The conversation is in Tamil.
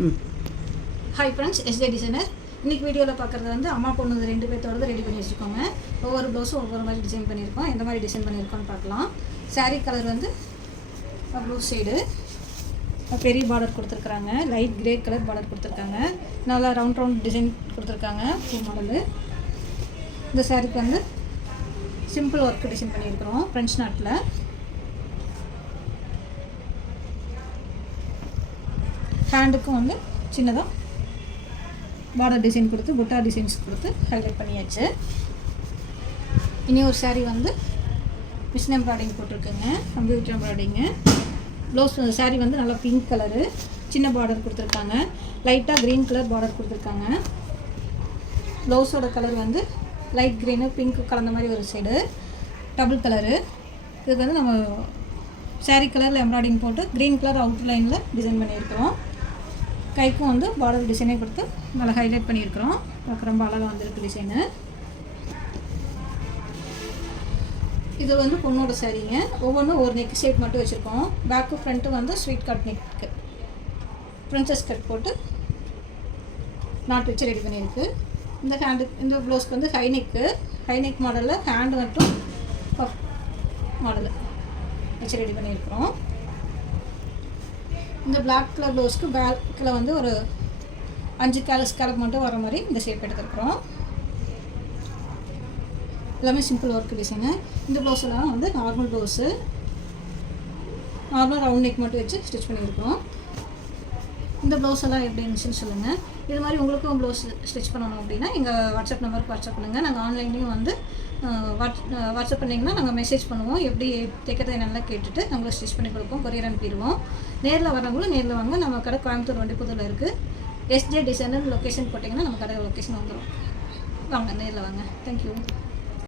Hi friends, SJ designer. இன்றைக்கி வீடியோவில் பார்க்குறது வந்து அம்மா பொண்ணு 2 பேர்த்தோட ரெடி பண்ணி வச்சுருக்கோங்க. ஒவ்வொரு ப்ளவுஸும் ஒவ்வொரு மாதிரி டிசைன் பண்ணியிருக்கோம். எந்த மாதிரி டிசைன் பண்ணியிருக்கோன்னு பார்க்கலாம். சாரீ கலர் வந்து ப்ளூ ஷேடு, பெரிய பார்டர் கொடுத்துருக்குறாங்க. லைட் கிரே கலர் பார்டர் கொடுத்துருக்காங்க. நல்லா ரவுண்ட் டிசைன் கொடுத்துருக்காங்க. பூ மாடலு. இந்த சாரீக்கு வந்து சிம்பிள் ஒர்க் டிசைன் பண்ணியிருக்கிறோம் ஃப்ரெஞ்ச் நாட்டில். ஹேண்டுக்கும் வந்து சின்னதாக பார்டர் டிசைன் கொடுத்து புட்டா டிசைன்ஸ் கொடுத்து ஹைலைட் பண்ணியாச்சு. இனி ஒரு சாரீ வந்து மிஷின் எம்ப்ராய்டிங் போட்டிருக்குங்க, கம்ப்யூட்டர் எம்ப்ராய்டிங்கு. ப்ளவுஸ் சாரீ வந்து நல்லா பிங்க் கலரு, சின்ன பார்டர் கொடுத்துருக்காங்க. லைட்டாக க்ரீன் கலர் பார்டர் கொடுத்துருக்காங்க. ப்ளவுஸோட கலர் வந்து லைட் க்ரீனு பிங்க்கு கலந்த மாதிரி ஒரு சைடு டபுள் கலரு. இதுக்கு வந்து நம்ம சாரீ கலரில் எம்ப்ராய்டிங் போட்டு க்ரீன் கலர் அவுட்லைனில் டிசைன் பண்ணியிருக்கிறோம். கைக்கும் வந்து பார்டர் டிசைனே கொடுத்து நல்லா ஹைலைட் பண்ணியிருக்கிறோம். பார்க்க ரொம்ப அழகாக வந்திருக்கு டிசைனு. இது வந்து பொண்ணோட சாரீங்க. ஒவ்வொன்றும் ஒரு நெக் ஷேப் மட்டும் வச்சுருக்கோம். பேக்கு ஃப்ரண்ட்டு வந்து sweet cut neck, princess cut போட்டு நாட் வச்சு ரெடி பண்ணியிருக்கு. இந்த ஹேண்டு, இந்த ப்ளவுஸ்க்கு வந்து ஹை நெக் மாடலில் ஹேண்டு மட்டும் பஃப் மாடலு வச்சு ரெடி பண்ணியிருக்கிறோம். இந்த பிளாக் கலர் ப்ளவுஸ்க்கு பேக்கில் வந்து ஒரு 5 ஸ்கேலப் மட்டும் வர மாதிரி இந்த ஷேப் எடுத்துருக்குறோம். எல்லாமே சிம்பிள் ஒர்க் டிசைனு. இந்த ப்ளவுஸ் எல்லாம் வந்து normal blouse, normal round neck மட்டும் வச்சு ஸ்டிச் பண்ணியிருக்கிறோம். இந்த ப்ளவுஸ் எல்லாம் எப்படி இருந்துச்சுன்னு சொல்லுங்கள். இது மாதிரி உங்களுக்கும் ப்ளவுஸ் ஸ்டிச் பண்ணணும் அப்படின்னா எங்கள் வாட்ஸ்அப் நம்பருக்கு வாட்ஸ்அப் பண்ணுங்கள். நாங்கள் ஆன்லைன்லேயும் வந்து வாட்ஸ்அப் பண்ணிங்கன்னா நாங்கள் மெசேஜ் பண்ணுவோம். எப்படி தைக்கிறதை நல்லா கேட்டுட்டு நாங்கள் ஸ்டிச் பண்ணி கொடுப்போம், கொரியர் அனுப்பிடுவோம். நேரில் வரவங்களும் நேரில் வாங்க. நம்ம கடை கோயம்புத்தூர் வண்டிப்புதூரில் இருக்குது. எஸ்ஜே டிசைனர் லொக்கேஷன் போட்டிங்கன்னா நம்ம கடை லொக்கேஷன் வந்துடும். வாங்க, நேரில் வாங்க. தேங்க்யூ.